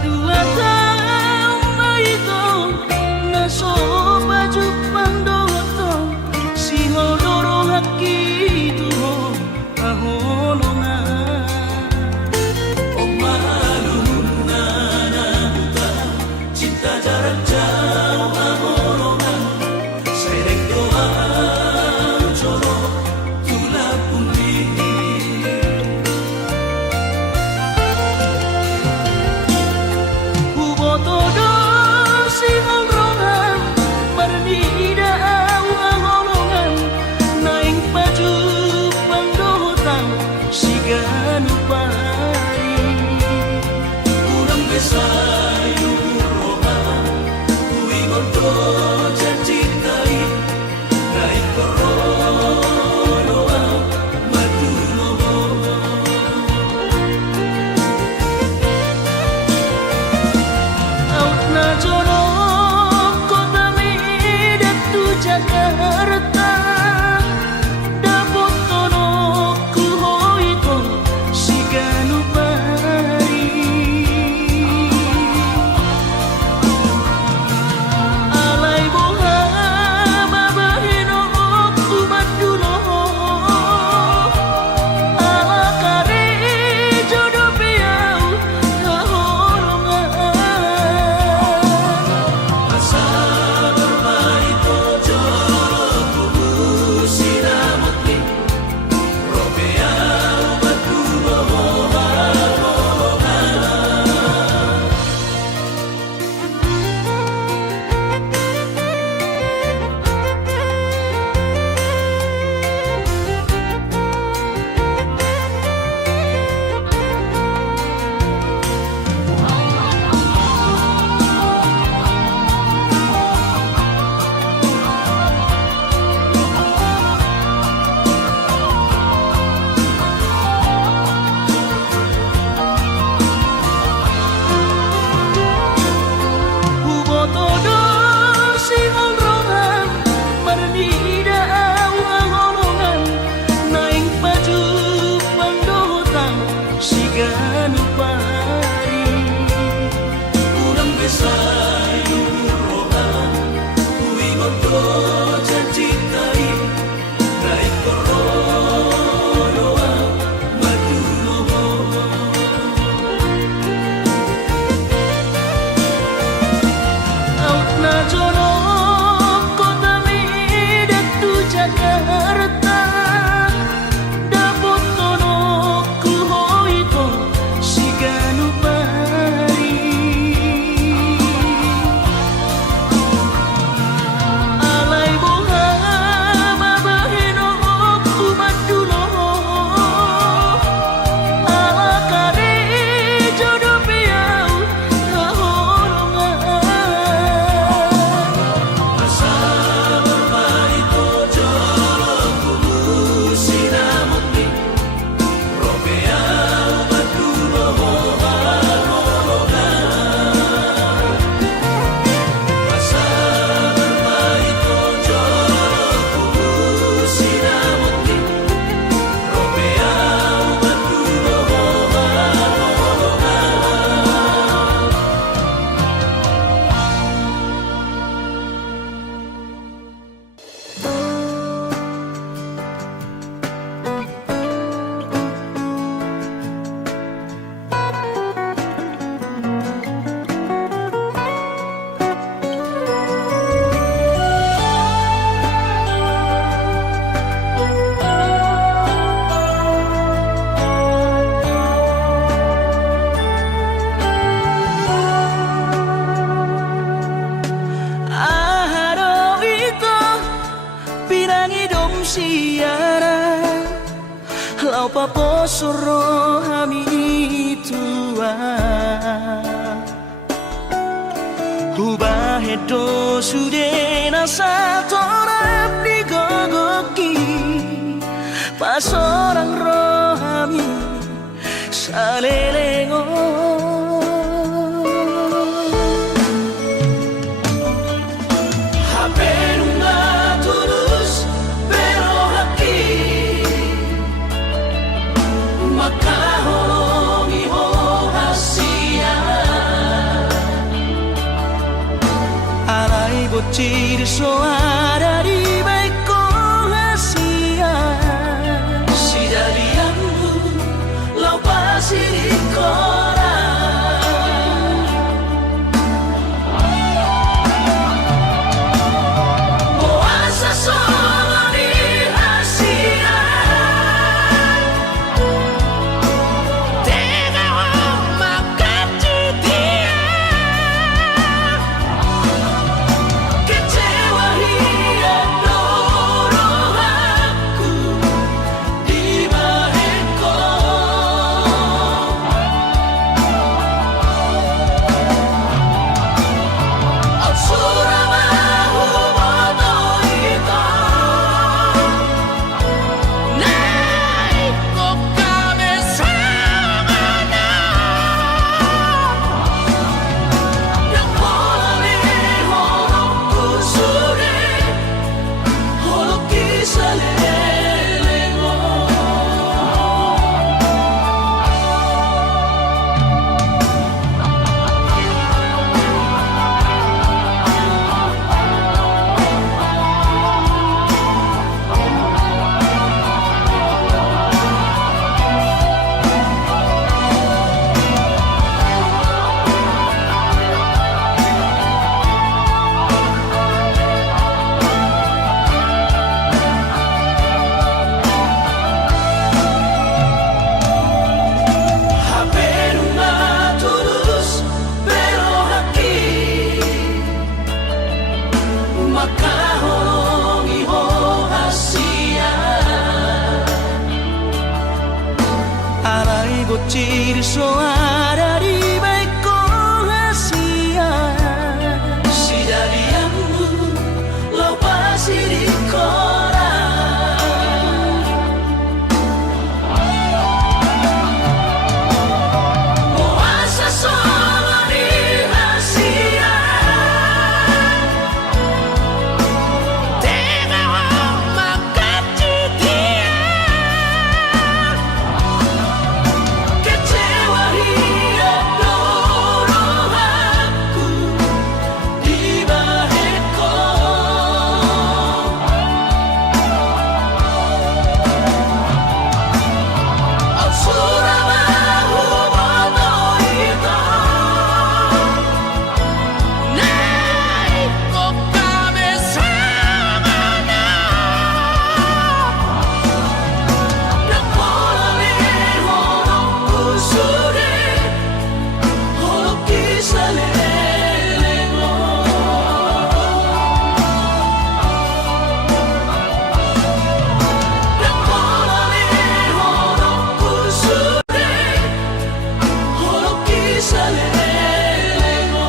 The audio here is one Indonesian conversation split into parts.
Dua tahun itu naso baju pandoto si hodoro haki tuho ahonona omaluna nanta cinta jarak jauh ahonona serek doa coro tulak pundi todo si honrongan marnida awang naing baju pandotan si ganupari urang besayu roha kui gondo jancintai naik korodoa maduloho na jono kota Medan tu Jakarta dapot kono ku hoito si ganupari alai boha mabahino ku madulo ala kare jodo piau hahorongan lau paposoro hami tua Hubah edo sudena satorap di gogoki pas orang rohami salelengo Makaholomi ho hasia bocil soara di baik rahasia si dalianmu lau pasir di koran puasa solo di rahasia tega makan dia kecewa hidup doro aku di baheko Atsura mahu moto ito naik kok kami sama yang boleh holokku sore holok kisah lelemo Haberuma tulus pero haki maka holongi ho hasia arai bocil soara di baik rahasia si dalianmu lau pasir di koran puasa solo di rahasia tega makan dia kecewa hidup doro aku di baheko Atsura mahu moto ito naik kok kami sama yang boleh holokku sore holok kisah lelemo yang boleh holokku sore holok kisah lelemo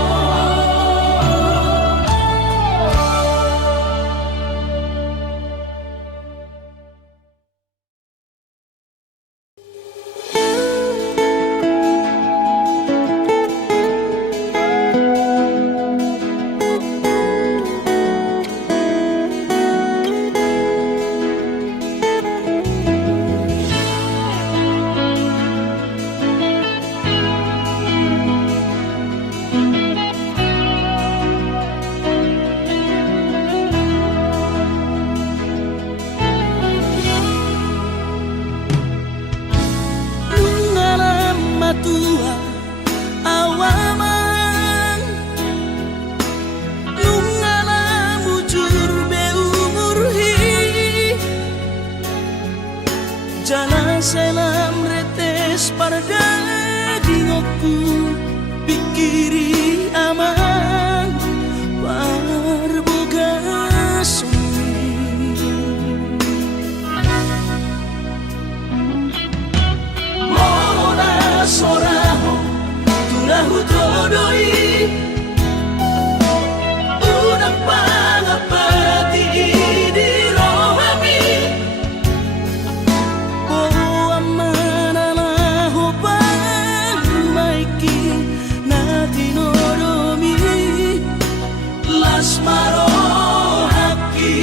Nungalam matua awaman nungalam ujur be umur hi jalan selam retes parda dingokku pikiri aman parboga sumi Mona soraho tulahu todoi unang pangapati di rohami oh amana laho pangmaiki na tinoromi las maro haki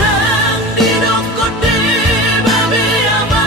Rang di dokote babe ama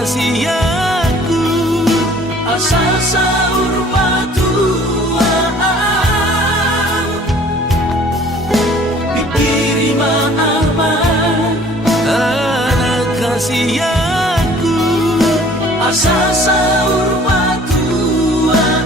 kasih aku asal sahur patuaan dikirima aman anak kasih aku asal sahur patuaan.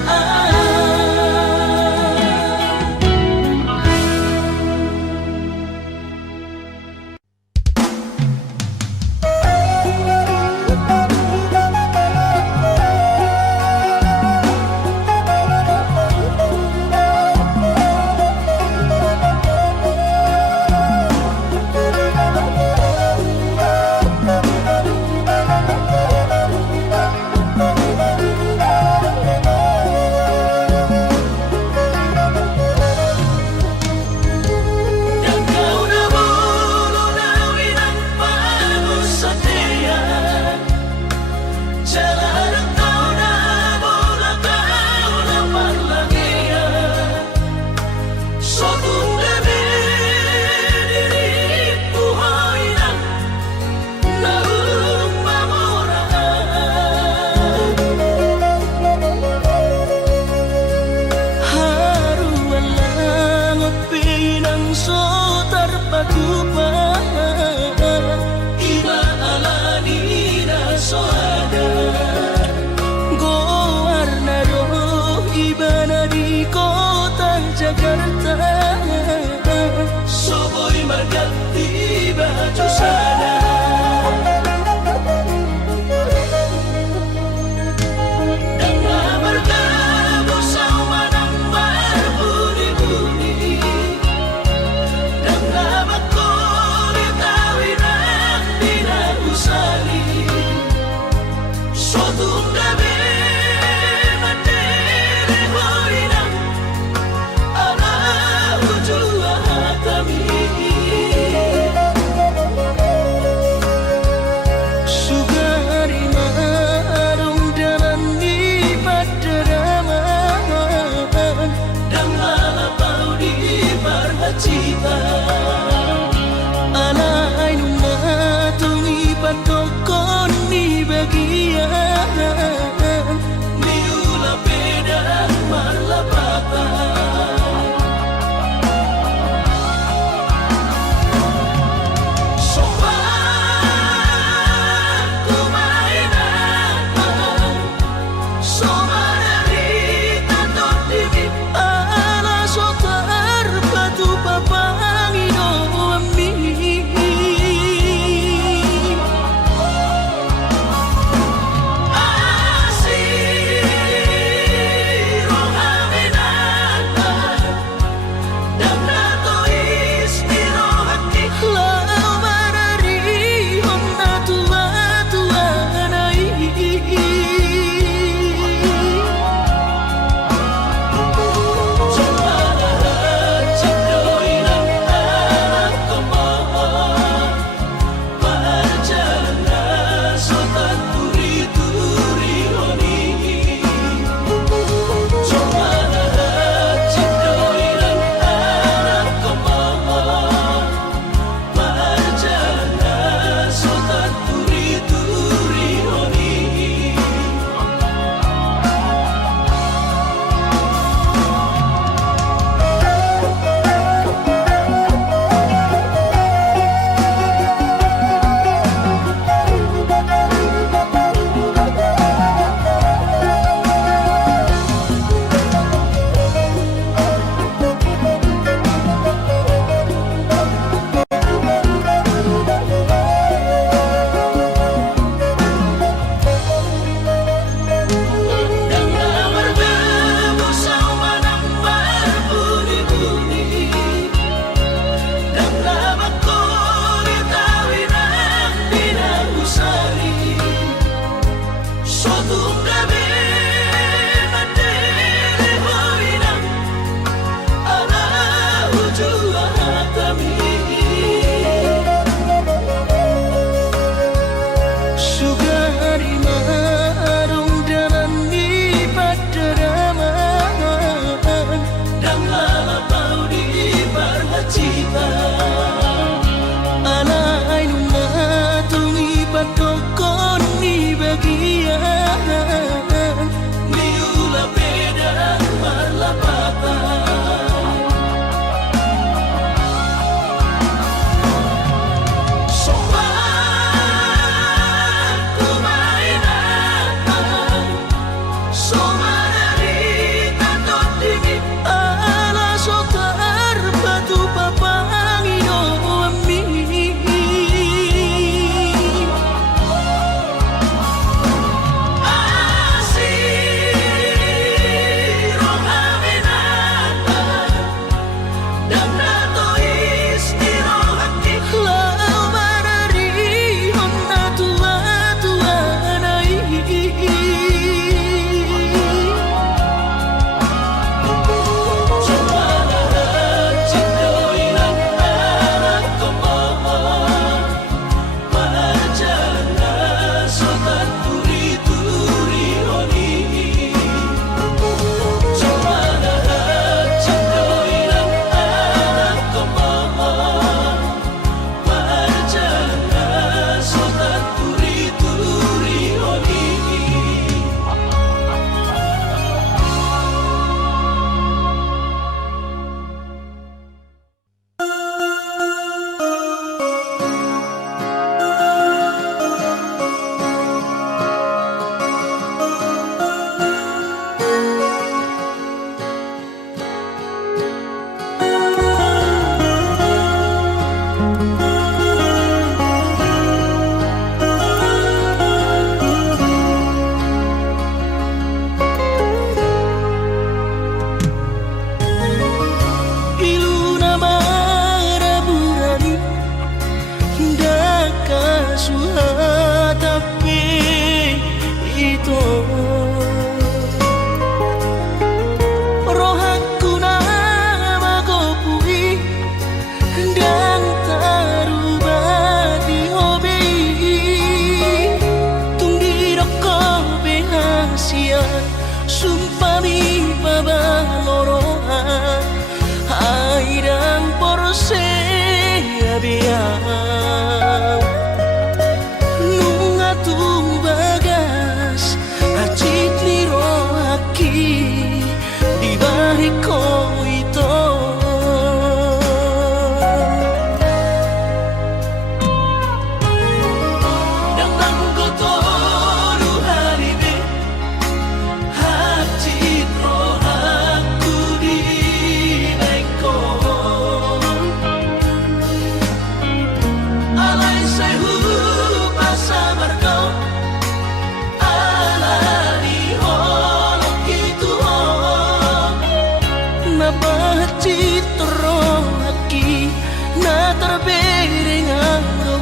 terpiring aro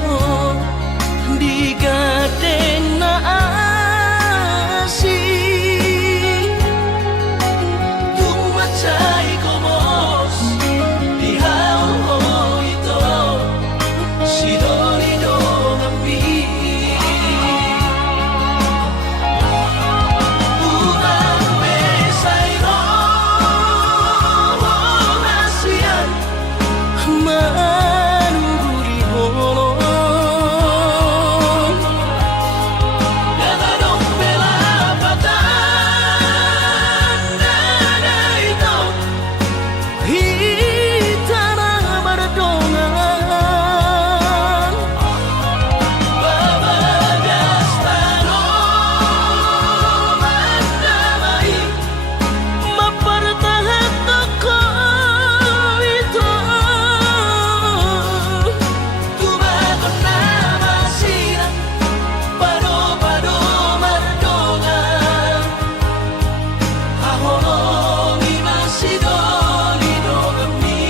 digadeng na asih tumacay komos di hao ito si dolido ngambi unang besay ro nasiyan manuguri hono nagarong pelapatan na ito hita na mardongan babagas tanong mandamay mapartahat ako ito tumagon na masira paro-paro mardongan hahono imasidolido kami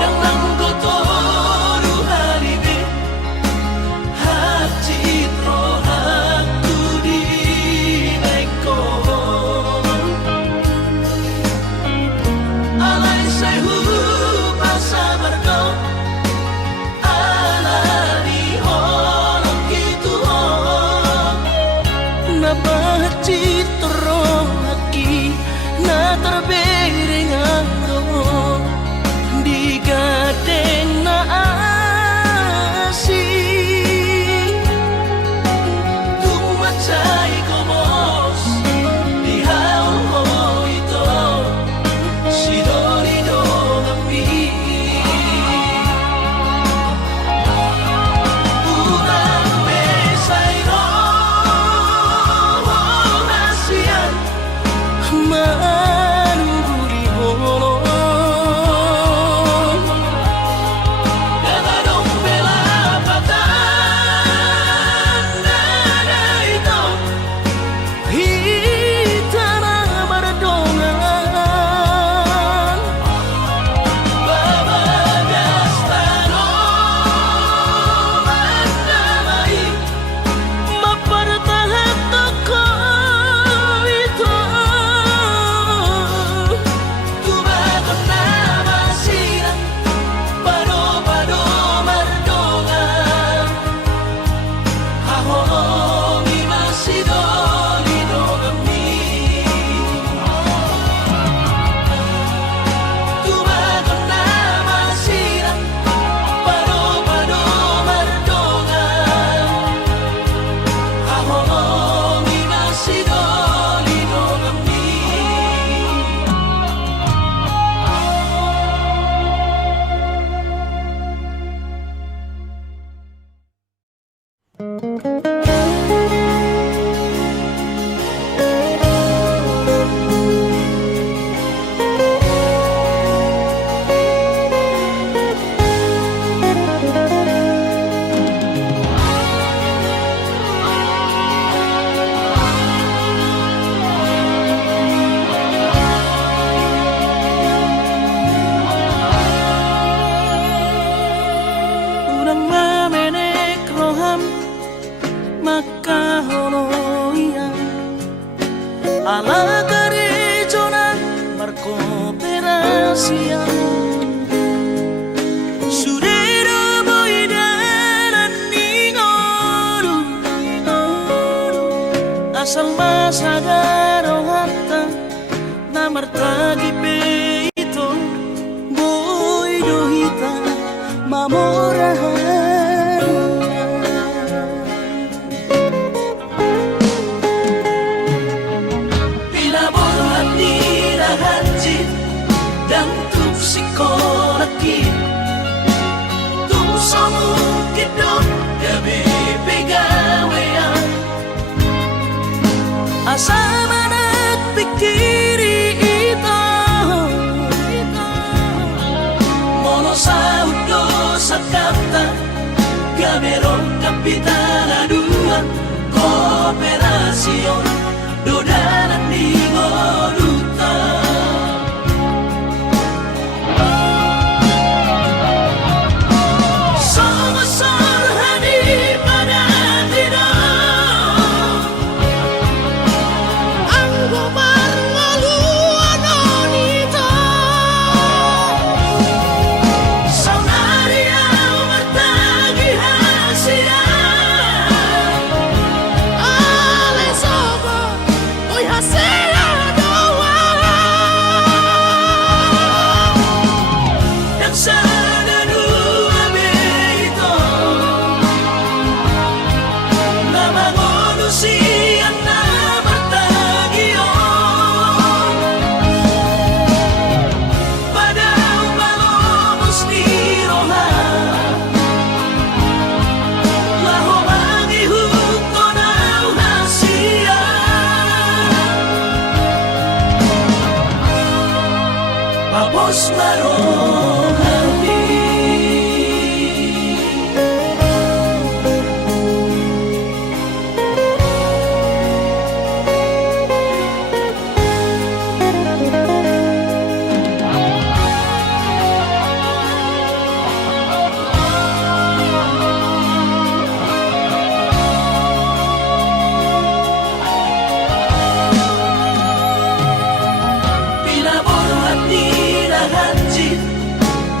Nang nanggotoru halibi hacitro haktu di neko alay sayu pasamardo alani holong gitu napacitro haki na terpiring aro digadeng na asih tumacay komos di hao ito si dolido ngambi unang besay ro nasiyan manuguri hono nagarong pelapatan na ito hita na mardongan babagas tanong mandamay mapartahat ako ito tumagon na masira paro-paro mardongan hahono imasidolido kami tumagon na masira paro-paro mardongan hahono imasidolido kami Urang mamenek roham makahono iyang ala karijonan markooperasian surero boidanan ningoru asal masagaro hatta namartagi peito boido hita mamorahan pinabor hati rahanjit dan tuksiko laki kapitana duan kooperasion dodanan di Moduta. Papos marong hati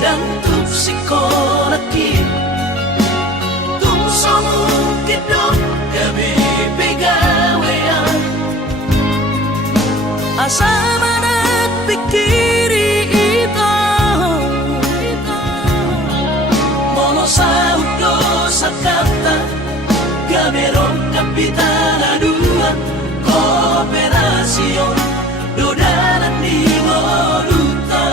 dan tuk psikologis tung somukit dong gabi pegawean asa manat pikiri itu mono saud dosa kata gaberong kapitana duan kooperasion dodanan di Moduta.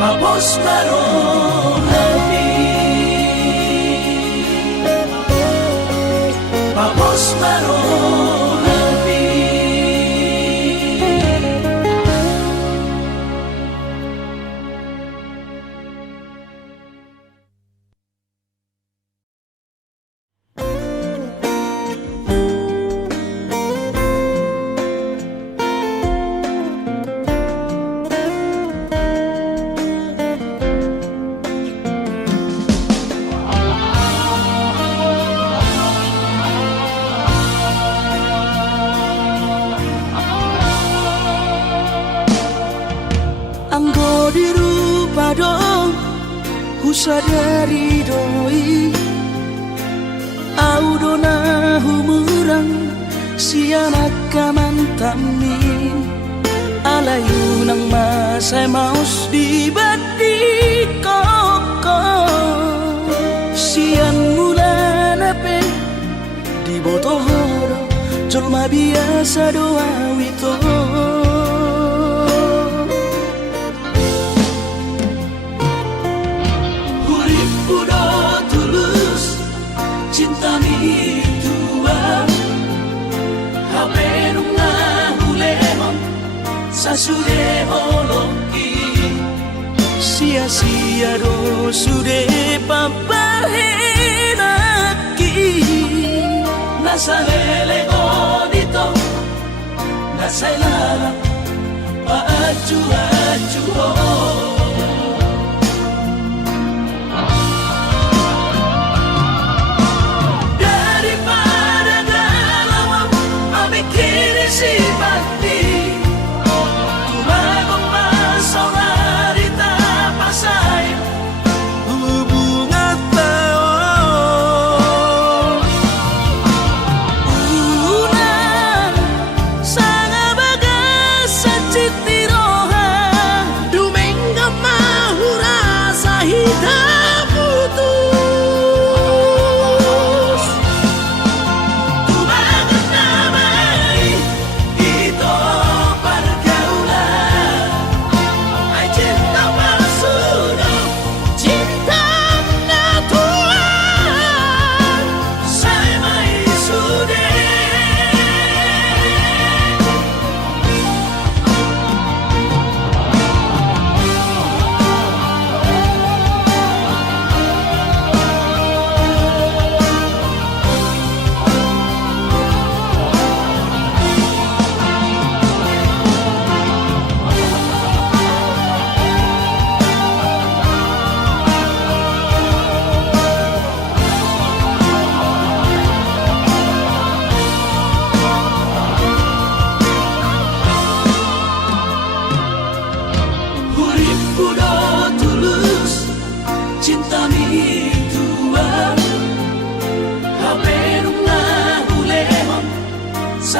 Papos marong hati Papos marong hati Anggo dirupa dong husadari doi audona humurang sianak kamantami alayunang masay maus di bati koko sian mula nape di botohoro colma biasa doa wito cinta mi tua hape nunga hulemon sasude holoki sia-sia do sude papahenaki nasa lele odito nasa ilala paaju-aju oh.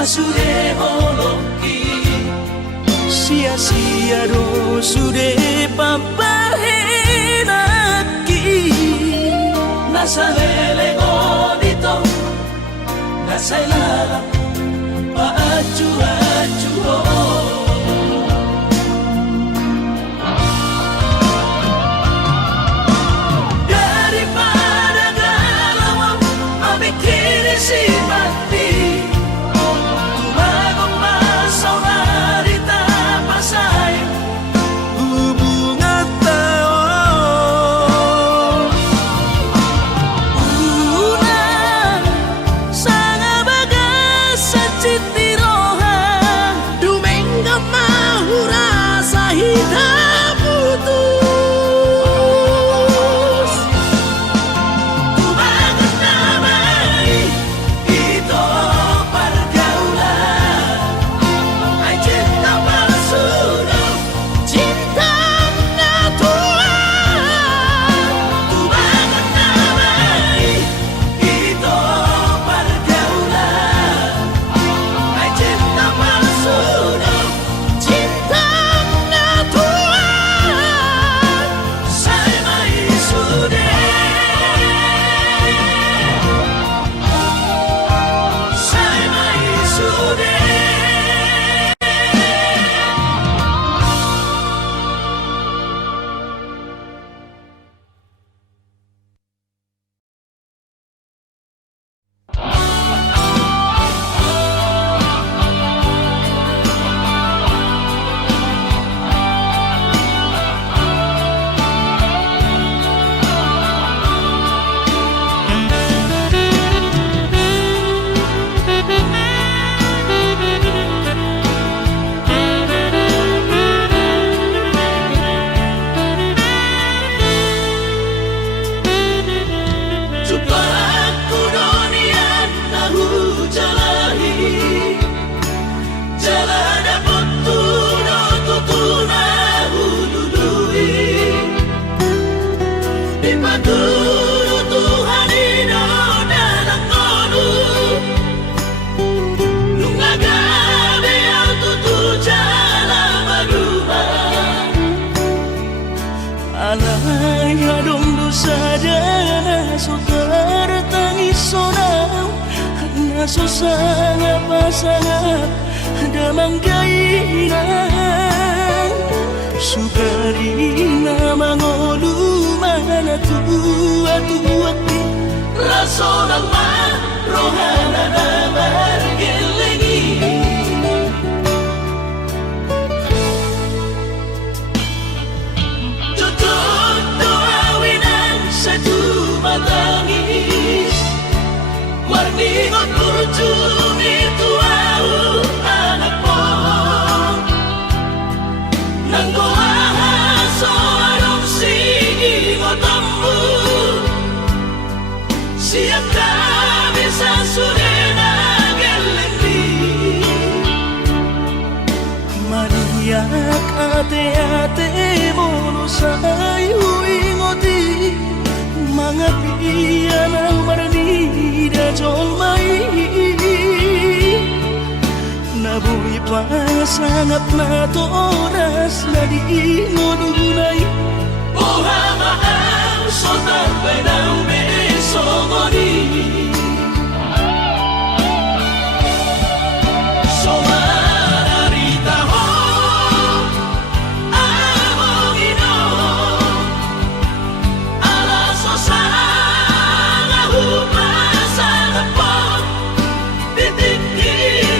sude holoki sia-sia do sude papahenaki nasa lele godito nasa ilala paaju-aju daripada galau memikiri si mati tumagong masaw na di tapasay hubungan tao unang sana bagas sa citiroha dumengga mahura sa hitam putus tumagas na may ito pergaulan ay cinta palsu cinta natural tumagas na may ito pergaulan ay cinta palsu cinta natural saya may sude saya may sude Supaya dunia tahu jalahi jalan dapat tutuna hulului di maduru Tuhan ino dalam konu nungagabe au tutu jalan berubah alay adong dosa jana saudara tangis sonau naso sangat pasangan damang gainang sugarina mangolu mana tua raso nama rohana na margelengi tutup doa winan satu matangis warningot kurcumi tuau anak mo nanggoaha soarong sigi ngotammu siap kami sasurena gelendi maniak ate-ate mono sayu ingoti mangapian ang marani da jolmai nabuhi pa sangat na toras na di ngununay buha maang sotar penang besomoni somararita ho amongino ala sosanga hupasanga po titik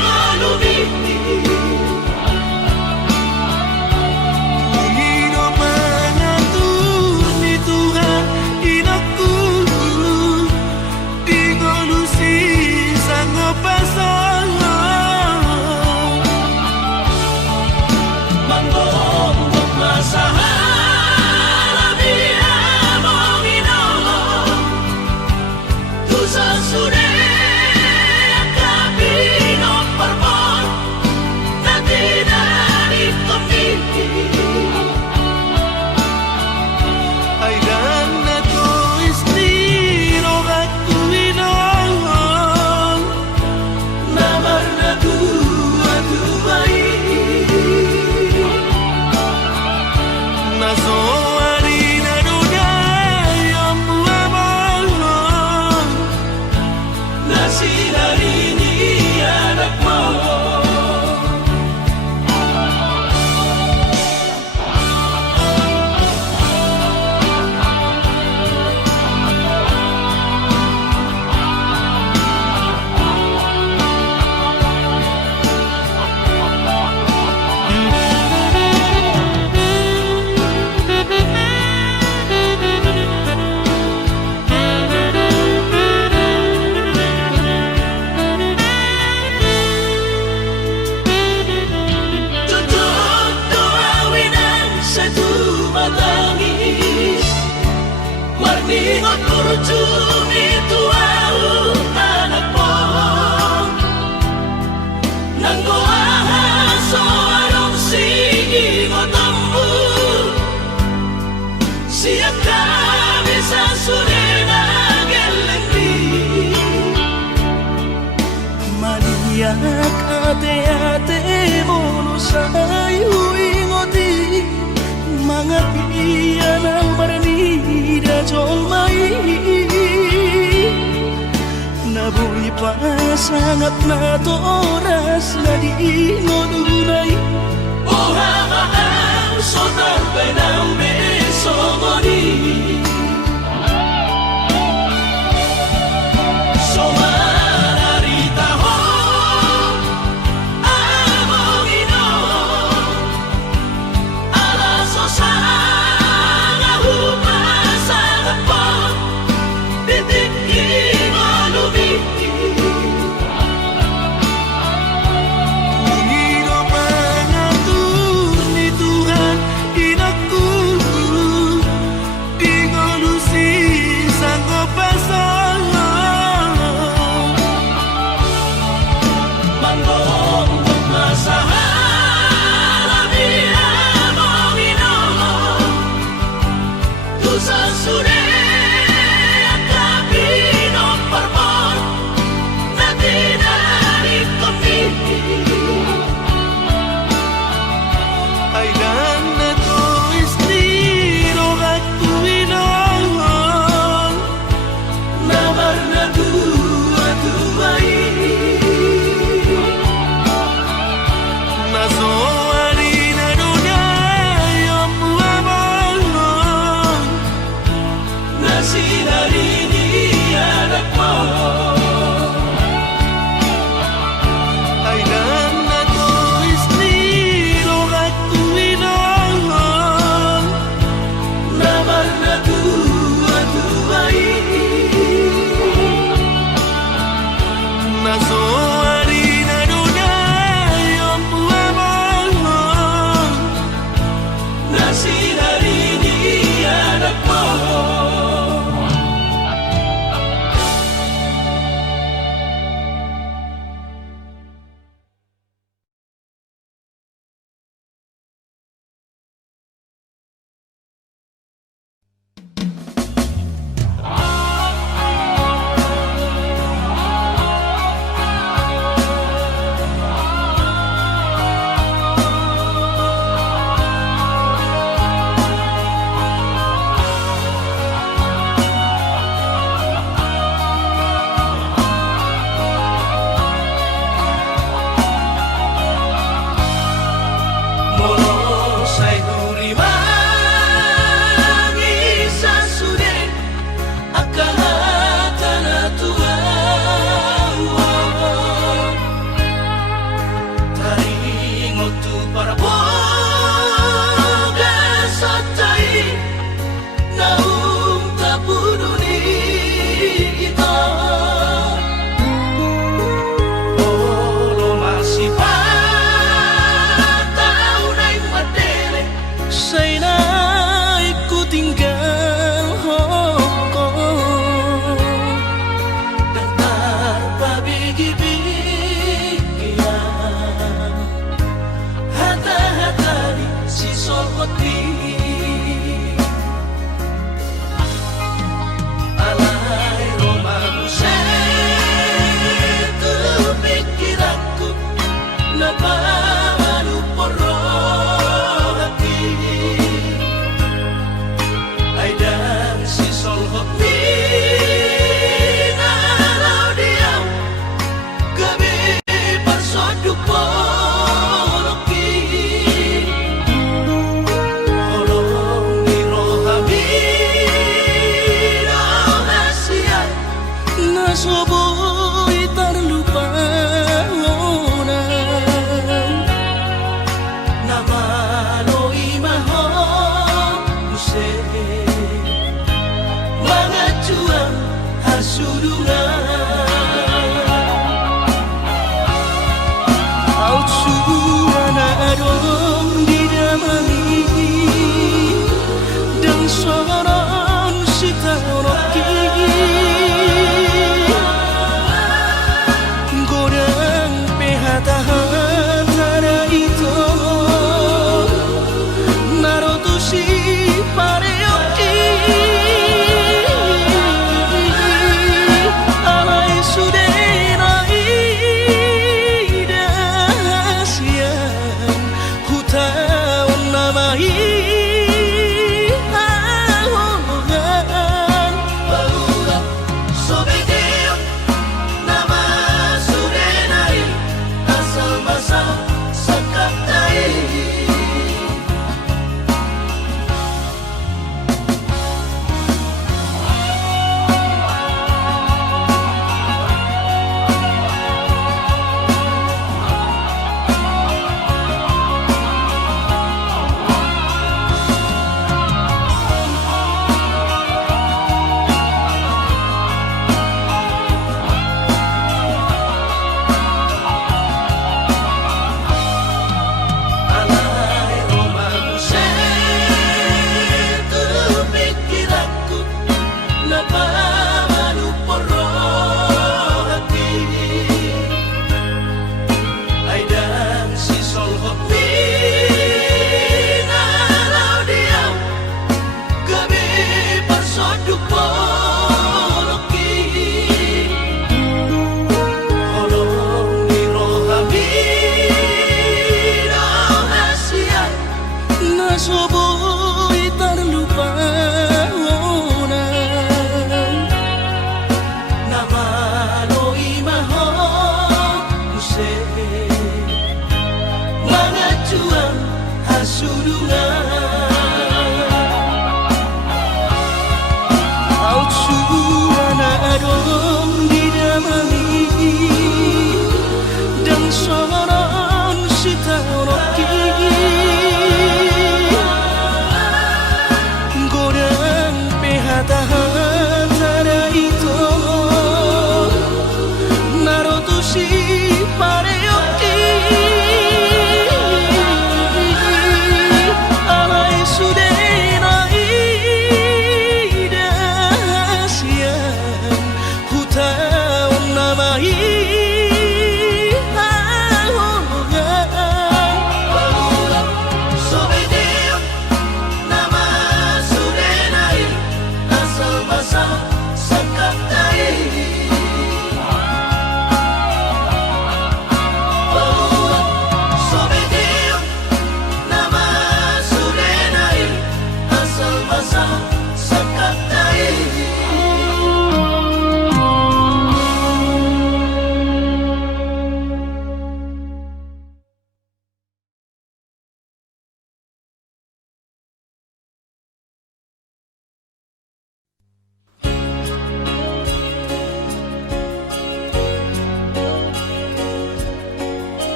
ngolumiti Panginoon mangatun ni Tuhan inakku yak ate-ate mono sayu ingoti mga piyan ang maranida jong mai nabuhi pa sangat na to oras na di ngununay Ohamaan sotar benang besogoni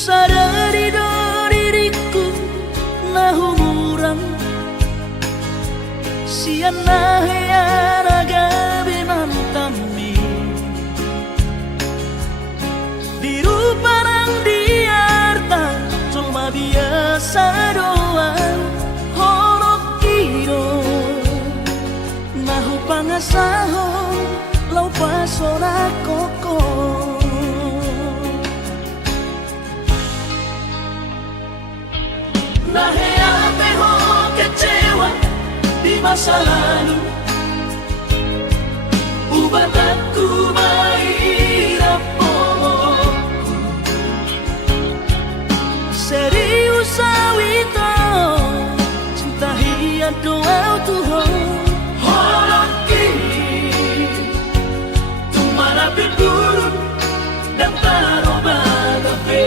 sadari do diriku na humuran siana heana gabi nantami di rupa nang diarta cuma biasa doang horok kiro nahu pangasahon lau pasona koko Naheate ho kecewa di masa lalu Ubat aku mahirap pomoku Serius awito cinta hiat doa Tuhan Horok kini Tumana pinturun dan taroba gabe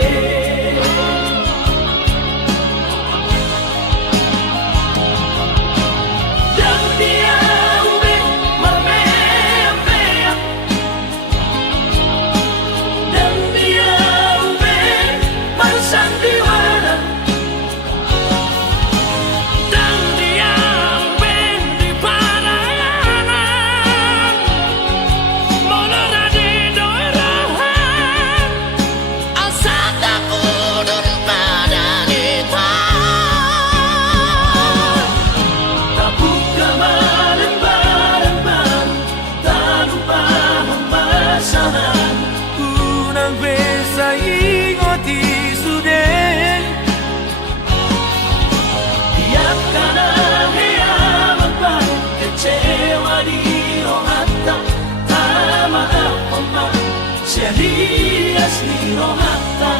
Serias ni rohata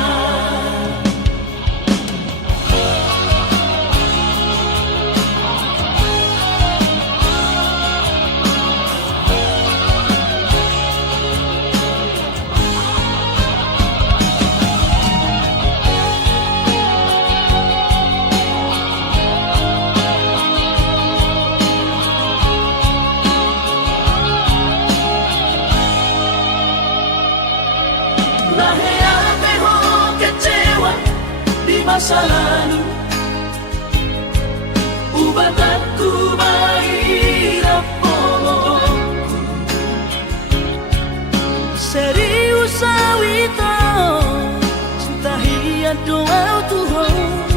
Naheate ho kecewa di masa lalu Ubat aku mahirap pomoku Serius awito cinta hiat doa Tuhan